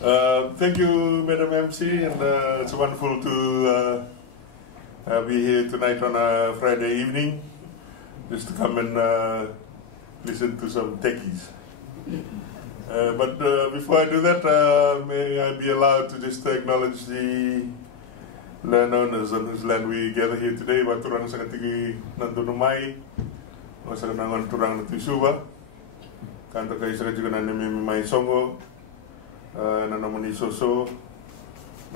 Thank you, Madam MC, and it's wonderful to be here tonight on a Friday evening, just to come and listen to some techies. But before I do that, may I be allowed to just acknowledge the land owners on whose land we gather here today. Waturang sa katigi nandunumay, o sa kanangan turang na tisuba, kanto kayo sa kajugan na may songo, nanamuni soso,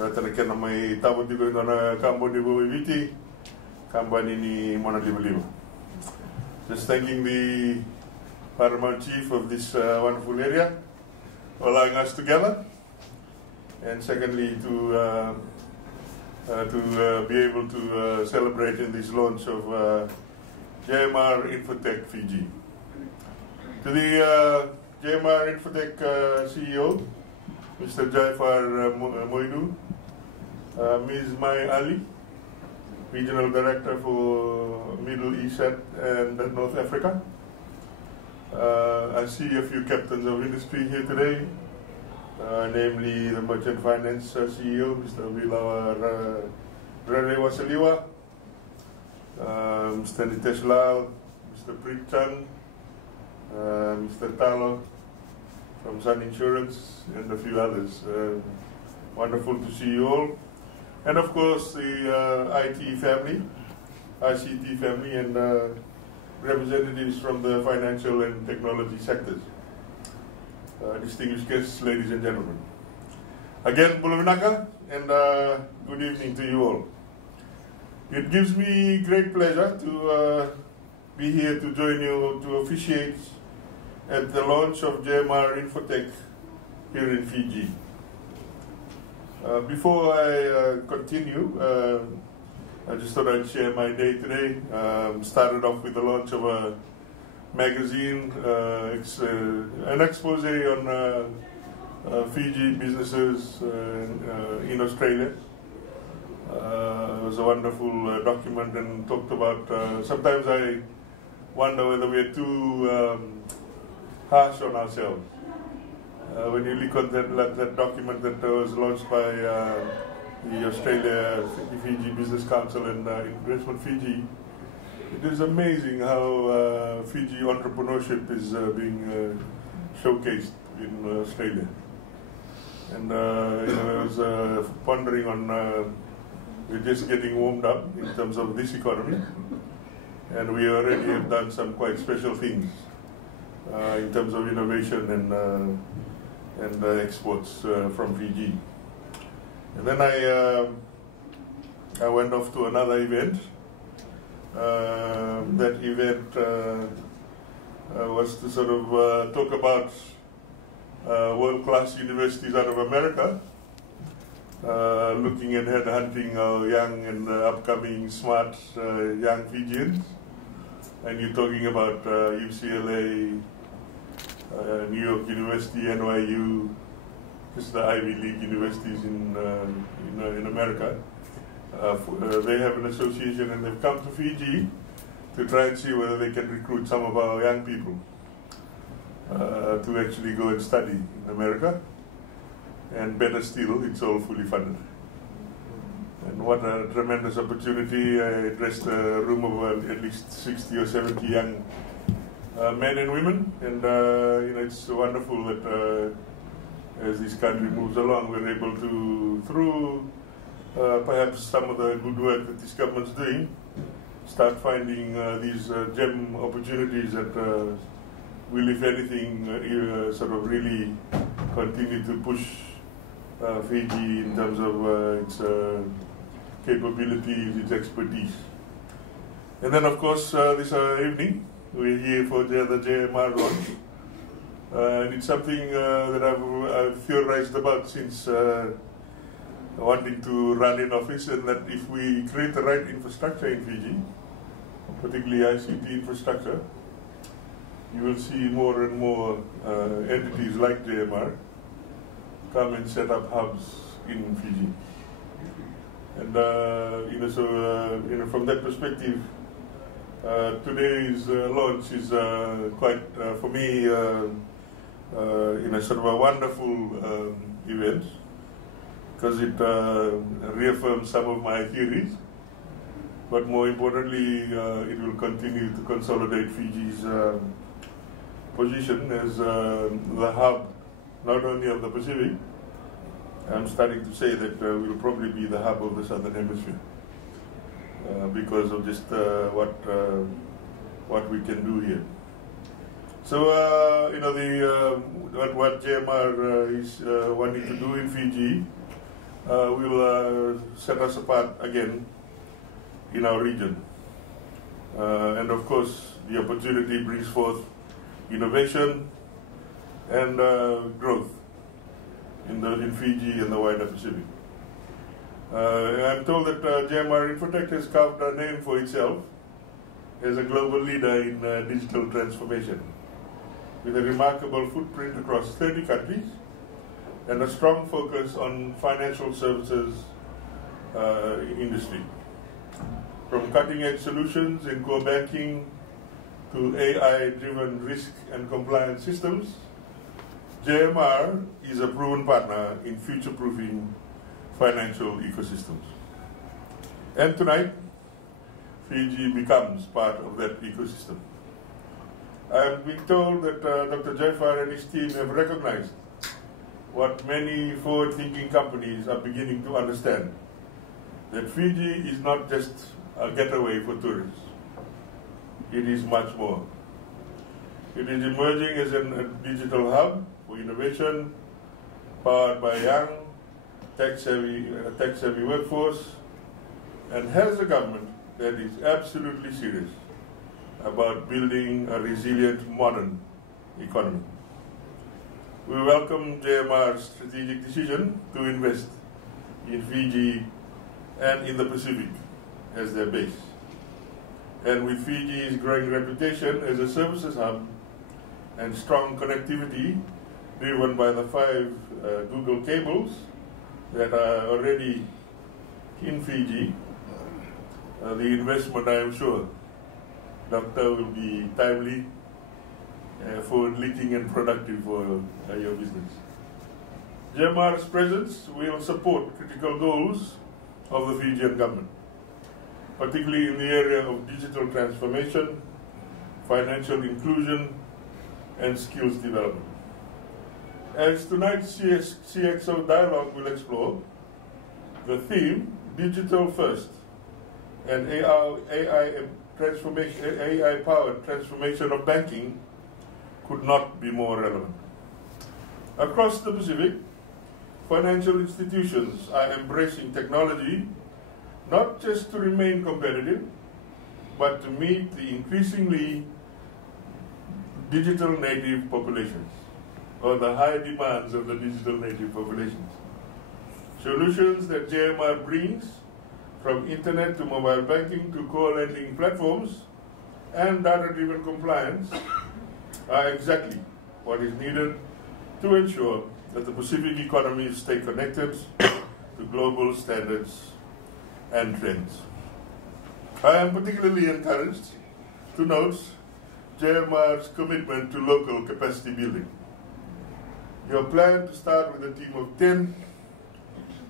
natanakyan na may tabon di ko na kambo di ko ibiti, kambo ni Mona Liba. Just thanking the Paramount Chief of this wonderful area for allowing us to gather, and secondly to be able to celebrate in this launch of JMR Infotech Fiji. To the JMR Infotech CEO, Mr. Jaifar Moidu, Ms. Mai Ali, Regional Director for Middle East and North Africa. I see a few captains of industry here today, namely the Merchant Finance CEO, Mr. Wilawa Rere Wasaliwa, Mr. Nitesh Lal, Mr. Preet Chan, Mr. Talo from Sun Insurance, and a few others. Wonderful to see you all. And of course the IT family, ICT family, and representatives from the financial and technology sectors. Distinguished guests, ladies and gentlemen. Again, Bulavinaka, and good evening to you all. It gives me great pleasure to be here to join you to officiate at the launch of JMR Infotech here in Fiji. Before I continue, I just thought I'd share my day today. Started off with the launch of a magazine, an expose on Fiji businesses in Australia. It was a wonderful document and talked about, sometimes I wonder whether we're too harsh on ourselves. When you look at that document that was launched by the Australia-Fiji Business Council and Investment Fiji, it is amazing how Fiji entrepreneurship is being showcased in Australia. And I was pondering on, we're just getting warmed up in terms of this economy, and we already have done some quite special things in terms of innovation and exports from Fiji. And then I went off to another event. That event was to sort of talk about world-class universities out of America, looking at headhunting our young and upcoming smart young Fijians. And you're talking about UCLA, New York University, NYU, just the Ivy League universities in America. They have an association, and they've come to Fiji to try and see whether they can recruit some of our young people to actually go and study in America. And better still, it's all fully funded. And what a tremendous opportunity. I addressed a room of at least 60 or 70 young men and women, and it's wonderful that as this country moves along, we're able to, through perhaps some of the good work that this government's doing, start finding these gem opportunities that will, if anything, sort of really continue to push Fiji in terms of its capabilities, its expertise. And then, of course, this evening, we're here for the JMR launch. And it's something that I've theorized about since wanting to run in office, and that if we create the right infrastructure in Fiji, particularly ICT infrastructure, you will see more and more entities like JMR come and set up hubs in Fiji. And from that perspective, today's launch is quite, for me, sort of a wonderful event, because it reaffirms some of my theories, but more importantly, it will continue to consolidate Fiji's position as the hub, not only of the Pacific. I'm starting to say that we'll probably be the hub of the Southern Hemisphere because of just what we can do here. So, what JMR is wanting to do in Fiji will set us apart again in our region. And of course, the opportunity brings forth innovation and growth in Fiji and the wider Pacific. I'm told that JMR Infotech has carved a name for itself as a global leader in digital transformation, with a remarkable footprint across 30 countries and a strong focus on financial services industry. From cutting-edge solutions in core banking to AI-driven risk and compliance systems, JMR is a proven partner in future-proofing financial ecosystems. And tonight, Fiji becomes part of that ecosystem. I have been told that Dr. Jaifar and his team have recognized what many forward-thinking companies are beginning to understand, that Fiji is not just a getaway for tourists. It is much more. It is emerging as a digital hub for innovation, powered by young, tech-savvy workforce, and has a government that is absolutely serious about building a resilient, modern economy. We welcome JMR's strategic decision to invest in Fiji and in the Pacific as their base. And with Fiji's growing reputation as a services hub and strong connectivity driven by the 5 Google cables that are already in Fiji, the investment, I am sure, Doctor, will be timely, forward-looking and productive for your business. JMR's presence will support critical goals of the Fijian government, particularly in the area of digital transformation, financial inclusion, and skills development. As tonight's CXO dialogue will explore, the theme, Digital First, and AI-powered transformation of banking could not be more relevant. Across the Pacific, financial institutions are embracing technology not just to remain competitive, but to meet the increasingly digital native populations, or the high demands of the digital native populations. Solutions that JMR brings, from internet to mobile banking to core lending platforms and data-driven compliance, are exactly what is needed to ensure that the Pacific economies stay connected to global standards and trends. I am particularly encouraged to note JMR's commitment to local capacity building. Your plan to start with a team of 10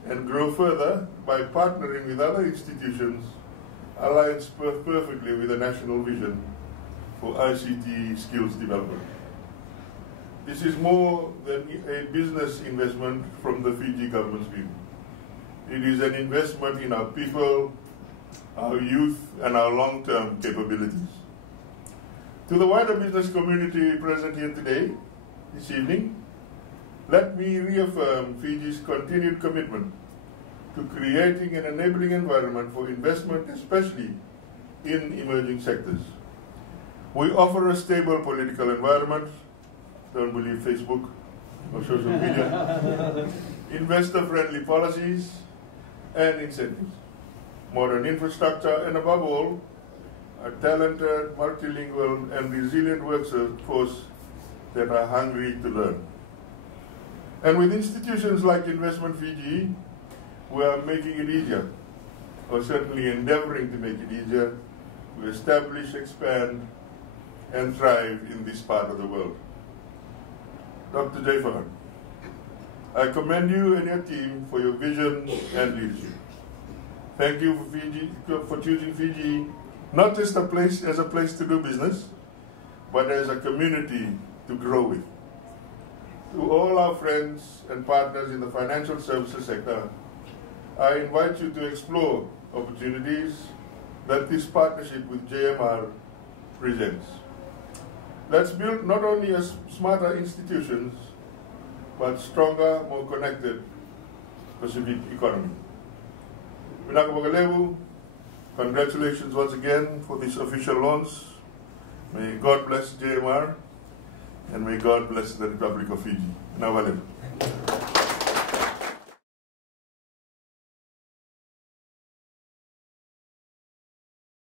and grow further by partnering with other institutions aligns perfectly with the national vision for ICT skills development. This is more than a business investment from the Fiji government's view. It is an investment in our people, our youth, and our long-term capabilities. To the wider business community present here today, this evening, let me reaffirm Fiji's continued commitment to creating an enabling environment for investment, especially in emerging sectors. We offer a stable political environment, don't believe Facebook or social media, investor-friendly policies and incentives, modern infrastructure, and above all, a talented, multilingual, and resilient workforce that are hungry to learn. And with institutions like Investment Fiji, we are making it easier, or certainly endeavoring to make it easier, to establish, expand, and thrive in this part of the world. Dr. Jaifar, I commend you and your team for your vision and leadership. Thank you for choosing Fiji not just as a place to do business, but as a community to grow with. To all our friends and partners in the financial services sector, I invite you to explore opportunities that this partnership with JMR presents. Let's build not only a smarter institutions, but stronger, more connected Pacific economy. Congratulations once again for this official launch. May God bless JMR, and may God bless the Republic of Fiji. Nawalem.